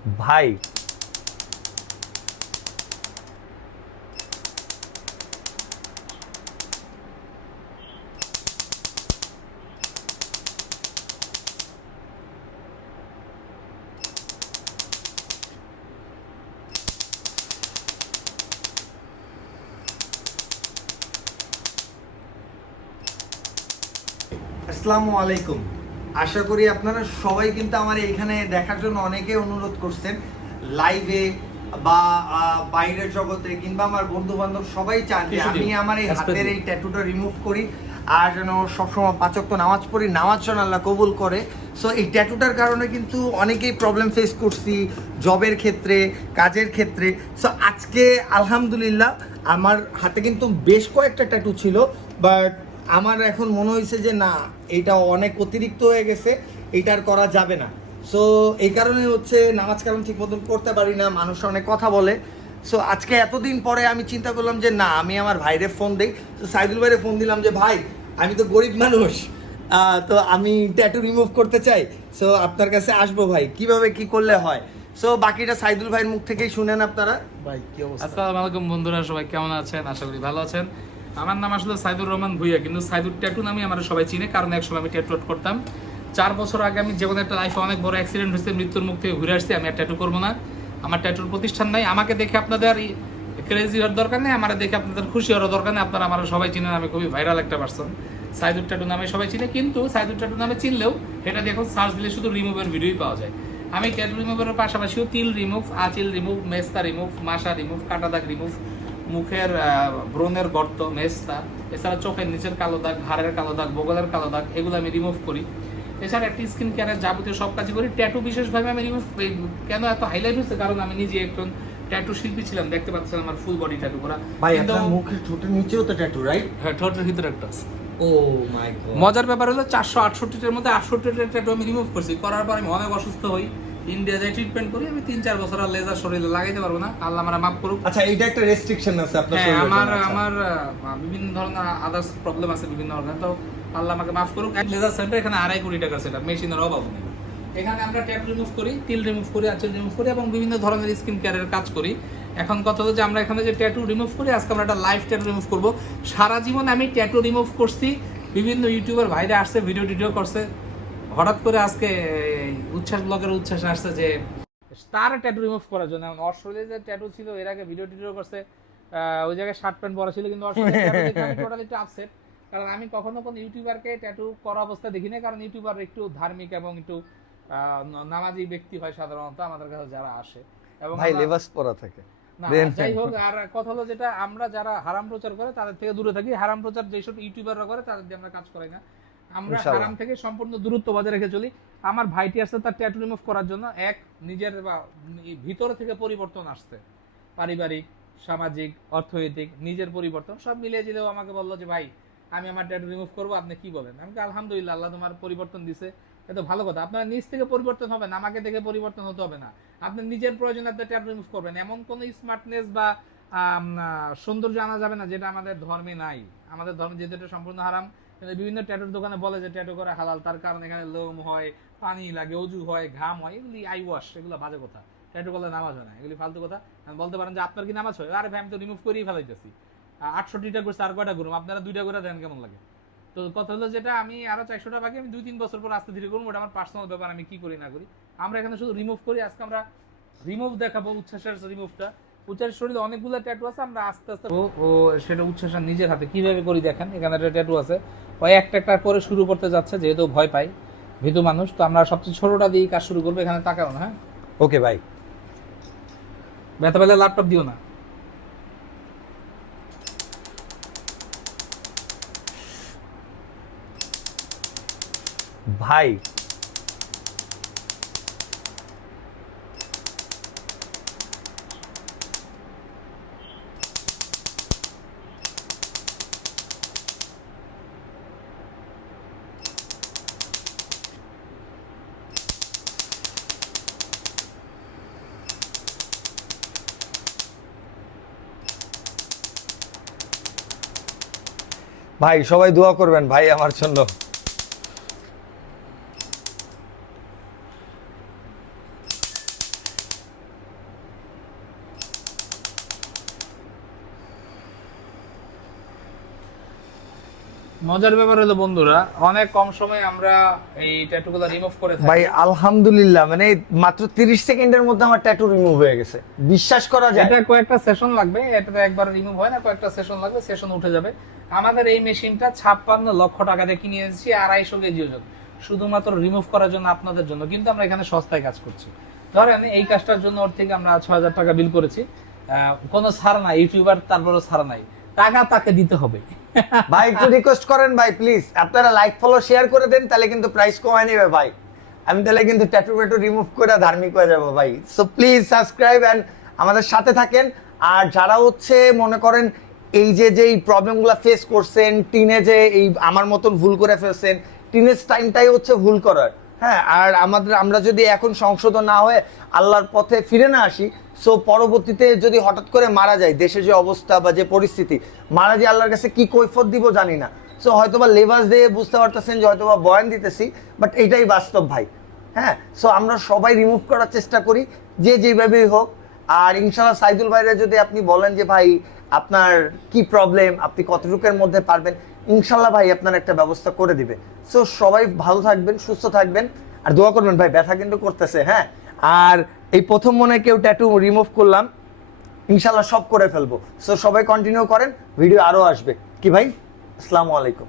ভাই আসসালামু আলাইকুম। আশা করি আপনারা সবাই কিন্তু আমার এখানে দেখার জন্য অনেকে অনুরোধ করছেন, লাইভে বা বাইরের জগতে কিংবা আমার বন্ধু বান্ধব সবাই চান যে আমি আমার এই হাতের এই ট্যাটুটা রিমুভ করি আর যেন সবসময় পাঁচ ওয়াক্ত নামাজ পড়ি, নামাজ যেন আল্লাহ কবুল করে। সো এই ট্যাটুটার কারণে কিন্তু অনেকেই প্রবলেম ফেস করছি, জবের ক্ষেত্রে, কাজের ক্ষেত্রে। সো আজকে আলহামদুলিল্লাহ আমার হাতে কিন্তু বেশ কয়েকটা ট্যাটু ছিল, বাট আমার এখন মনে হয়েছে যে না, এটা অনেক অতিরিক্ত হয়ে গেছে, এটা আর করা যাবে না। সো এই কারণে হচ্ছে নামাজ কালাম ঠিক মতন করতে পারি না, মানুষ অনেক কথা বলে। সো আজকে এতদিন পরে আমি চিন্তা করলাম যে না, আমি আমার ভাইরে ফোন দিই। তো সাইদুল ভাইরে ফোন দিলাম যে ভাই, আমি তো গরিব মানুষ, তো আমি ট্যাটু রিমুভ করতে চাই। সো আপনার কাছে আসবো ভাই, কিভাবে কি করলে হয়। সো বাকিটা সাইদুল ভাইয়ের মুখ থেকেই শুনেন আপনারা। ভাই কি অবস্থা? আসসালামু আলাইকুম বন্ধুরা, সবাই কেমন আছেন? আশা করি ভালো আছেন। আমার নাম আসলে সাইদুর রহমান ভুইয়া, কিন্তু সাইদুর ট্যাটু নামে আমরা সবাই চিনে, কারণ একসময় আমি ট্যাটু করতাম। 4 বছর আগে আমি যেমন একটা লাইফে অনেক বড় অ্যাক্সিডেন্ট হয়েছে, মৃত্যুর মুখ থেকে ঘুরে আসছি। আমি আর ট্যাটু করবো না, আমার ট্যাটুর প্রতিষ্ঠান নাই। আমাকে দেখে আপনাদের ক্রেজি হওয়ার দরকার নেই, আমার দেখে আপনাদের খুশি হওয়ার দরকার নেই। আপনারা আমার সবাই চিনেন, আমি খুবই ভাইরাল একটা পারসন। সাইদুর ট্যাটু নামে সবাই চিনে, কিন্তু সাইদুর ট্যাটু নামে চিনলেও এটা দেখুন সার্চ দিলে শুধু রিমুভের ভিডিওই পাওয়া যায়। আমি ট্যাটু রিমুভের পাশাপাশিও তিল রিমুভ, আঁচিল রিমুভ, মেস্তা রিমুভ, মাসা রিমুভ, কাটা দাগ রিমুভ, মুখের ব্রণের গর্ত মেস্তা, এছাড়া চোখের নিচের কালো দাগ, ঘাড়ের কালো দাগ, বগলের কালো দাগ, এগুলো আমি রিমুভ করি। এছাড়া একটি স্কিন কেয়ারের যাবতীয় সব কাজই করি। ট্যাটু বিশেষভাবে আমি রিমুভ, কেন এত হাইলাইট হচ্ছে, কারণ আমি নিজে একজন ট্যাটু শিল্পী ছিলাম। দেখতে পাচ্ছেন আমার ফুল বডি ট্যাটু করা। ভাই কিন্তু আপনার মুখের ঠোঁটের নিচেও তো ট্যাটু, রাইট? হ্যাঁ, ঠোঁটের ভিতরে একটা আছে। ও মাই গড। মজার ব্যাপার হলো 468টার মধ্যে 68টা ট্যাটু আমি রিমুভ করছি। করার পর আমি অনেক অসুস্থ হই, ইন্ডিয়া যাই ট্রিটমেন্ট করি। আমি 3-4 বছর আর লেজার শরীরে লাগাইতে পারবো না, আল্লাহ আমার মাফ করুক। আচ্ছা, এটা একটা রেস্ট্রিকশন আছে আপনার হ্যাঁ, শরীরে? আমার বিভিন্ন ধরনের আদার্স প্রবলেম আছে, বিভিন্ন ধরনের। তো আল্লাহ আমাকে মাফ করুক। লেজার সেন্টার এখানে 2.5 কোটি টাকা সেটা, মেশিনের অভাব নেই। এখানে আমরা ট্যাপ রিমুভ করি, তিল রিমুভ করি, আঁচল রিমুভ করি এবং বিভিন্ন ধরনের স্কিন কেয়ারের কাজ করি। এখন কথা হলো যে আমরা এখানে যে ট্যাটু রিমুভ করি, আজকে আমরা একটা লাইভ ট্যাটু রিমুভ করব। সারা জীবন আমি ট্যাটু রিমুভ করছি, বিভিন্ন ইউটিউবার ভাইরা আসছে, ভিডিও করছে। হঠাৎ করে আজকে উচ্ছ্বাস ব্লগের উচ্ছ্বাস আসছে যে তার ট্যাটু রিমুভ করার জন্য। এখন অস্ট্রেলিয়া যে ট্যাটু ছিল, এর আগে ভিডিও করছে, ওই জায়গায় শার্ট প্যান্ট পরা ছিল, কিন্তু অস্ট্রেলিয়া আমি টোটালি একটু আপসেট। কারণ আমি কখনো কোনো ইউটিউবারকে ট্যাটু করা অবস্থায় দেখিনি, কারণ ইউটিউবার একটু ধার্মিক এবং একটু নামাজি ব্যক্তি হয় সাধারণত আমাদের কাছে যারা আসে। এবং ভাই লেবাস পরা থাকে। না, যাই হোক, আর কথা হলো যেটা, আমরা যারা হারাম প্রচার করে তাদের থেকে দূরে থাকি। হারাম প্রচার যেসব ইউটিউবাররা করে তাদের দিয়ে আমরা কাজ করাই না। আমরা হারাম থেকে সম্পূর্ণ দূরত্ব বজায় রেখে চলি। আমার ভাইটি আসছে তার ট্যাটু রিমুভ করার জন্য। এক, নিজের ভিতর থেকে পরিবর্তন আসছে, পারিবারিক, সামাজিক, অর্থনৈতিক, নিজের পরিবর্তন সব মিলিয়ে দিলেও আমাকে বললো যে ভাই, আমি আমার ট্যাটু রিমুভ করবো, আপনি কি বলেন? আমি আলহামদুলিল্লাহ, আল্লাহ তোমার পরিবর্তন দিছে, এটা ভালো কথা। আপনার নিজ থেকে পরিবর্তন হবে না, আমাকে দেখে পরিবর্তন হতে হবে না। আপনি নিজের প্রয়োজনে আপনি ট্যাটু রিমুভ করবেন। এমন কোনো স্মার্টনেস বা সৌন্দর্য আনা যাবে না যেটা আমাদের ধর্মে নাই। আমাদের ধর্মে যেহেতু এটা সম্পূর্ণ হারাম, বিভিন্ন ট্যাটুর দোকানে বলে যে ট্যাটু করা হালাল, তার কারণ এখানে লোম হয়, পানি লাগে, অজু হয়, ঘাম হয়, এগুলি আই ওয়াশ, এগুলো বাজে কথা। ট্যাটু করলে নামাজ হয় না, এগুলি ফালতু কথা। বলতে পারেন যে আপনার কি নামাজ হয়? আরে ভাই, আমি তো রিমুভ করেই ফেলাইতেছি। 68টা করছি, আর কয়টা করুম? আপনারা 2টা করে দেন, কেমন লাগে? তো কথা হলো যেটা, আমি আরো 400টা বাকি, আমি 2-3 বছর পর আস্তে ধীরে করবো। ওটা আমার পার্সোনাল ব্যাপার, আমি কি করি না করি। আমরা এখানে শুধু রিমুভ করি। আজকে আমরা রিমুভ দেখাবো, উচ্ছ্বাসের রিমুভটা। উচ্ছ্বাসের শরীরে অনেকগুলো ট্যাটু আছে, আমরা আস্তে আস্তে ও সেটা উচ্ছ্বাসের নিজের হাতে কিভাবে করি দেখেন। এখানে একটা ট্যাটু আছে, ওই একটা একটা করে শুরু করতে যাচ্ছে, যেহেতু ভয় পাই, ভীতু মানুষ। তো আমরা সবচেয়ে ছোটটা দিয়ে কাজ শুরু করবো। এখানে তাকাও না, হ্যাঁ? ওকে ভাই। ব্যথা পেলে ল্যাপটপ দিও না। ভাই ভাই সবাই দোয়া করবেন ভাই আমার জন্য। মজার ব্যাপার হলো বন্ধুরা, অনেক কম সময়ে আমরা এই ট্যাটুগুলো রিমুভ করে থাকি। ভাই আলহামদুলিল্লাহ, মানে মাত্র 30 সেকেন্ডের মধ্যে আমার ট্যাটু রিমুভ হয়ে গেছে, বিশ্বাস করা যায়। এটা কয়েকটা সেশন লাগবে, এটাতে একবার রিমুভ হয় না, কয়েকটা সেশন লাগবে, সেশন উঠে যাবে। আমাদের এই মেশিনটা 56 লক্ষ টাকা দিয়ে কিনে এনেছি, 250 কেজি ওজন, শুধুমাত্র রিমুভ করার জন্য, আপনাদের জন্য। কিন্তু আমরা এখানে সস্তায় কাজ করছি। ধরেন এই কাজটার জন্য ওর থেকে আমরা 6000 টাকা বিল করেছি, কোনো ছাড় নাই, ইউটিউবার তারপরও ছাড় নাই, টাকা তাকে দিতে হবে। ভাই একটু রিকোয়েস্ট করেন ভাই, প্লিজ আপনারা লাইক ফলো শেয়ার করে দেন, তাহলে কিন্তু প্রাইস কমায় নেবে ভাই। আমি তাহলে কিন্তু ট্যাটু রিমুভ করে ধার্মিক হয়ে যাবো ভাই। সো প্লিজ সাবস্ক্রাইব এন্ড আমাদের সাথে থাকেন। আর যারা হচ্ছে মনে করেন এই যে প্রবলেমগুলো ফেস করছেন, টিনেজে এই আমার মতন ভুল করে ফেলছেন, টিনেজ টাইমটাই হচ্ছে ভুল করার, হ্যাঁ। আর আমরা যদি এখন সংশোধন না হয়ে আল্লাহর পথে ফিরে না আসি, সো পরবর্তীতে যদি হঠাৎ করে মারা যায়, দেশের যে অবস্থা বা যে পরিস্থিতি, মারা যায় আল্লাহর কাছে কি কৈফত দিব জানি না। সো হয়তোবা লেবাস দিয়ে বুঝতে পারতেছেন যে হয়তোবা বয়ান দিতেছি, বাট এটাই বাস্তব ভাই, হ্যাঁ। সো আমরা সবাই রিমুভ করার চেষ্টা করি, যে যেভাবেই হোক। আর ইনশাল্লাহ সাইদুল ভাইরে যদি আপনি বলেন যে ভাই আপনার কি প্রবলেম, আপনি কতটুকুর মধ্যে পারবেন, ইনশাল্লাহ ভাই আপনার একটা ব্যবস্থা করে দিবে। সো সবাই ভালো থাকবেন, সুস্থ থাকবেন, আর দোয়া করবেন ভাই, ব্যথা কিন্তু করতেছে, হ্যাঁ। আর এই প্রথম মনে হয় কেউ ট্যাটু রিমুভ করলাম, ইনশাল্লাহ সব করে ফেলবো। সো সবাই কন্টিনিউ করেন, ভিডিও আরো আসবে কি ভাই। আসসালামু আলাইকুম।